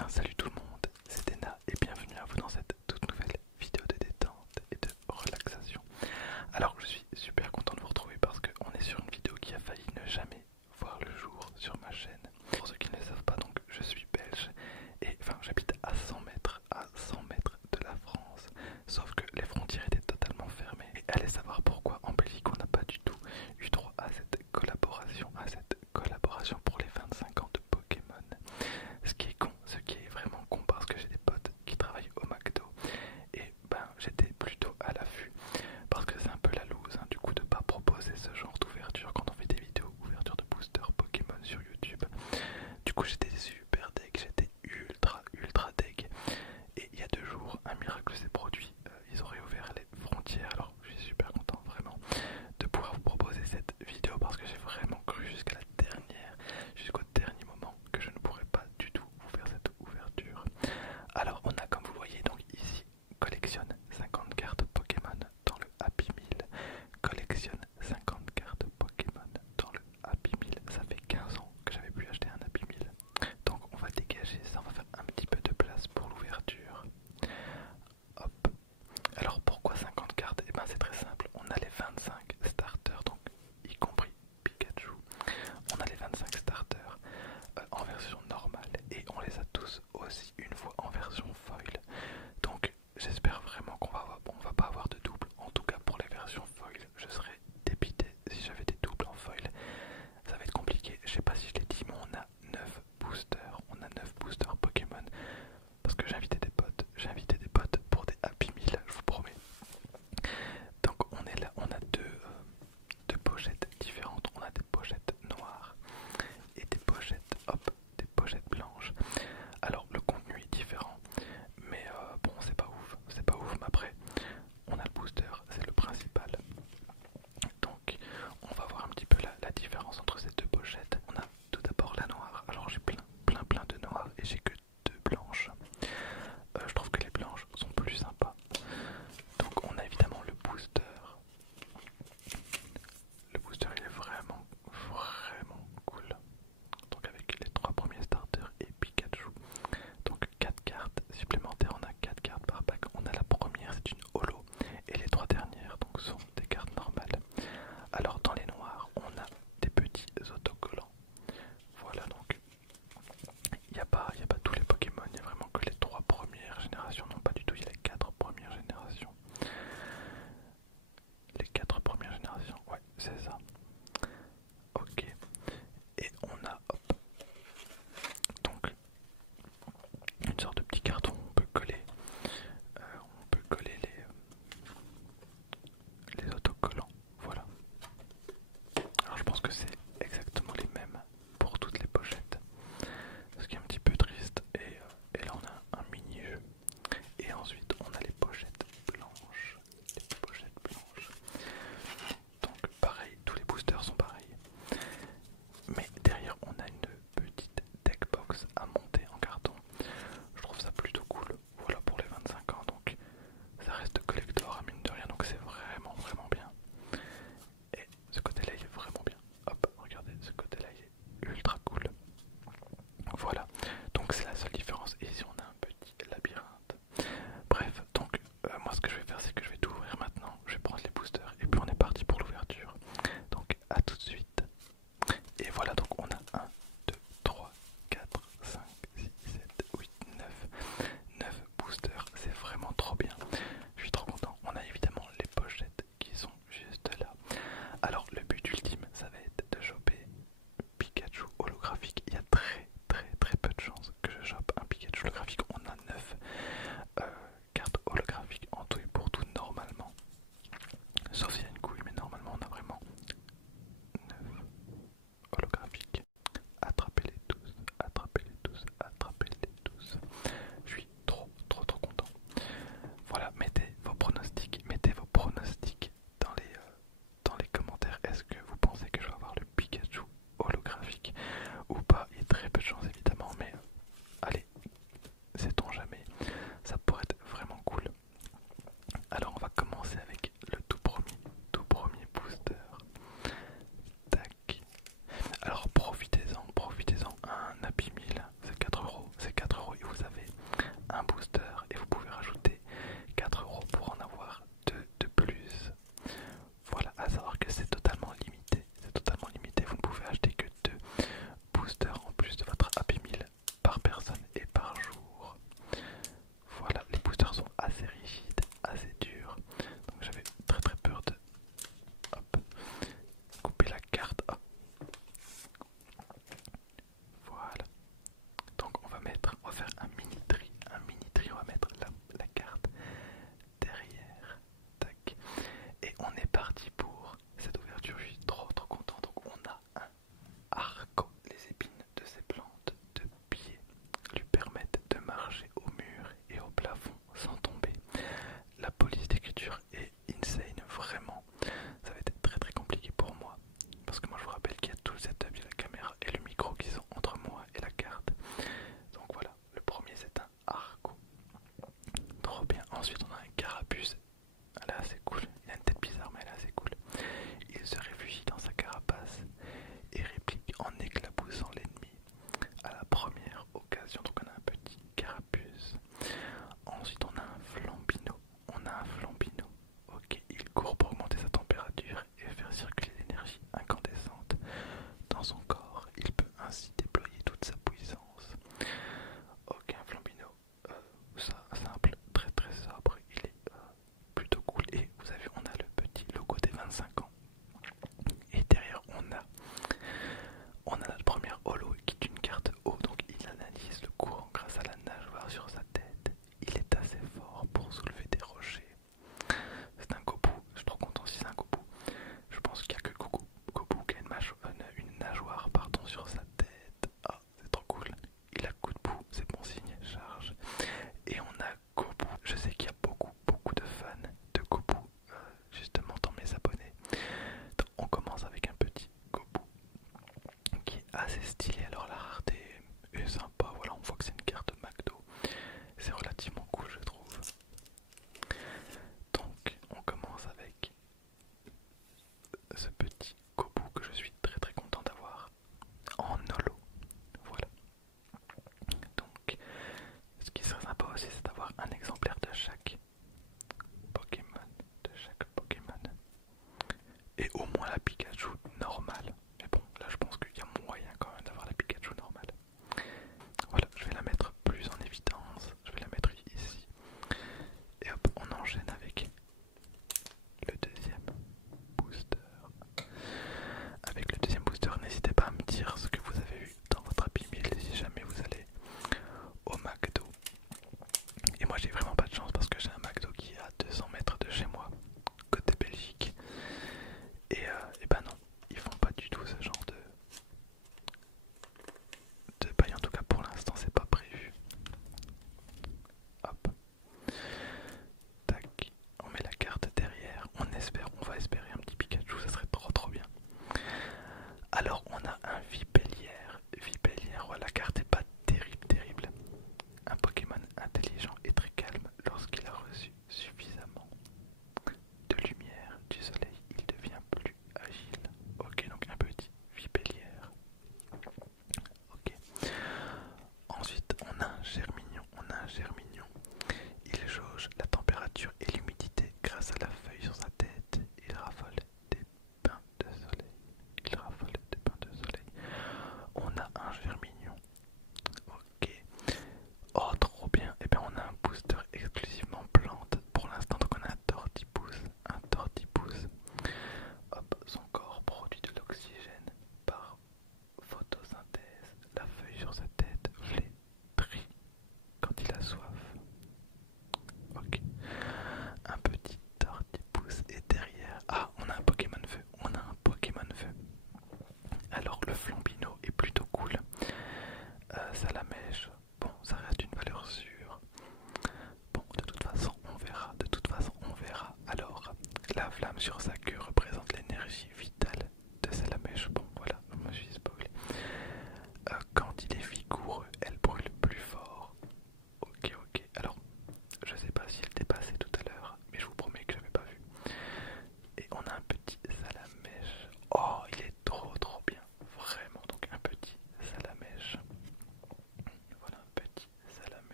bien, salut tout le monde, c'est Dena et bienvenue à vous dans cette toute nouvelle vidéo de détente et de relaxation. Alors je suis super content de vous retrouver parce qu'on est sur une vidéo qui a failli ne jamais voir le jour sur ma chaîne. Pour ceux qui ne le savent pas, donc je suis belge et enfin j'habite à 100 mètres de la France. Sauf que les frontières étaient totalement fermées. Et allez savoir pourquoi en Belgique on n'a pas du tout eu droit à cette collaboration pour les 25 ans de Pokémon. Ce qui est vraiment con parce que j'ai des potes qui travaillent au McDo et ben j'étais plutôt à l'affût parce que c'est un peu la loose du coup de pas proposer ce genre d'ouverture quand on fait des vidéos ouverture de booster Pokémon sur YouTube. Du coup j'étais super deg, j'étais ultra deg et il y a 2 jours un miracle s'est produit, ils ont réouvert les frontières. Alors je suis super content vraiment de pouvoir vous proposer cette vidéo parce que j'ai vraiment cru jusqu'au dernier moment que je ne pourrais pas du tout vous faire cette ouverture. Alors on a, comme vous voyez donc ici, collectionne 50 cartes Pokémon dans le Happy Meal. Collectionne 50 cartes Pokémon dans le Happy Meal. Ça fait 15 ans que j'avais pu acheter un Happy Meal. Donc on va dégager ça, on va faire un petit peu de place pour l'ouverture. Hop. Alors pourquoi 50 cartes? Et ben c'est très simple, on a les 25 starters, donc y compris Pikachu. On a les 25 starters en version normale et on les a tous aussi une fois en version foil. Donc j'espère vraiment on va pas avoir de double. En tout cas pour les versions foil, je serais dépité si j'avais des doubles en foil. Ça va être compliqué, je sais pas si je l'ai dit, mais on a 9 boosters. On a 9 boosters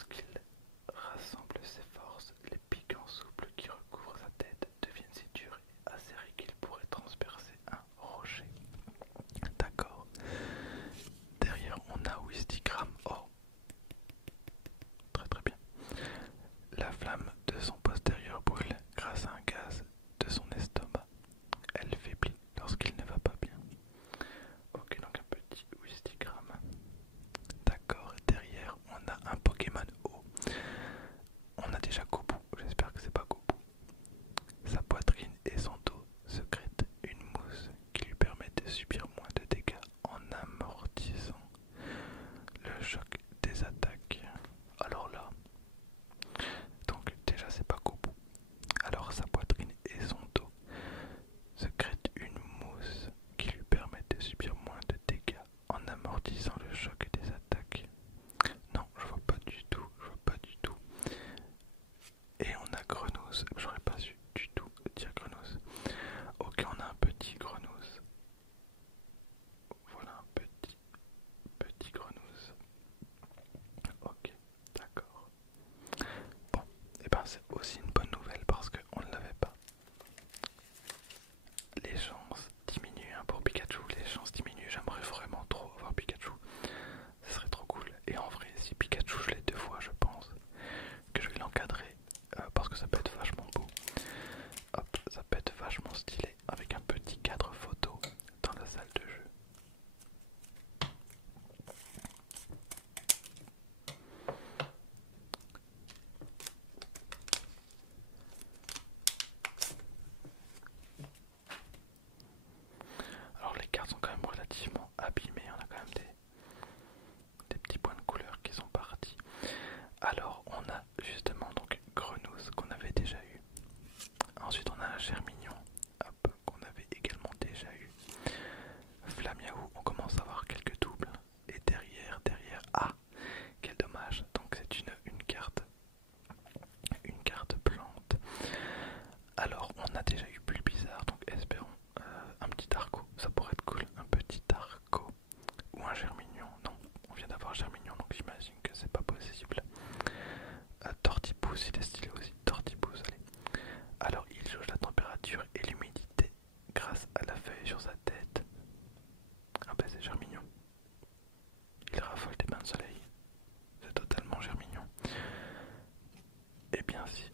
lorsqu'il rassemble ses forces, les piquants souples qui recouvrent sa tête deviennent si durs et acérés qu'il pourrait transpercer un rocher. D'accord. Derrière, on a Wistigram. Oh, très très bien. La flamme de son postérieur brûle grâce à un gaz de son estomac. Elle faiblit lorsqu'il ne va pas bien. Ok, donc un petit Wistigram. D'accord, derrière, on a un Pokémon eau. On a déjà Gobu, j'espère que c'est pas Gobu. Sa poitrine et son dos secrètent une mousse qui lui permet de subir moins de dégâts en amortissant le choc des attaques. Alors là, donc déjà c'est pas Gobu. Alors sa poitrine et son dos secrètent une mousse qui lui permet de subir moins de dégâts en amortissant le choc des attaques. Non, je vois pas du tout, je vois pas du tout. Et on a Grenousse, j'aurais pas su du tout dire Grenousse. Ok, on a un petit Grenousse. Voilà un petit Grenousse. Ok, d'accord. Bon, et ben c'est aussi une bonne nouvelle parce qu'on ne l'avait pas. Les chances diminuent hein, pour Pikachu, les chances diminuent. J'aimerais vraiment trop avoir Pikachu. Ce serait trop cool. Et en vrai, si Pikachu je l'ai 2 fois, je pense que je vais l'encadrer parce que ça peut être vachement beau. Hop, ça peut être vachement stylé avec un petit cadre photo dans la salle de jeu. Alors les cartes sont quand même relativement abîmées, on a quand même des petits points de couleur qui sont partis. Alors on a justement donc Grenousse qu'on avait déjà eu. Ensuite on a un Germignon qu'on avait également déjà eu. Flamiaou, on commence à avoir quelques doubles. Et derrière, ah, quel dommage. Donc c'est une carte plante. Alors on a déjà eu Bulbizarre, donc espérons un petit Arco, ça pourrait être cool. Un petit Arco ou un Germignon. Non, on vient d'avoir Germignon, donc j'imagine que c'est pas possible. Tortipousse, il est stylé aussi. Tortipousse, allez. Alors il jauge la température et l'humidité grâce à la feuille sur sa tête. Ah bah c'est Germignon. Il raffole des bains de soleil. C'est totalement Germignon. Et bien si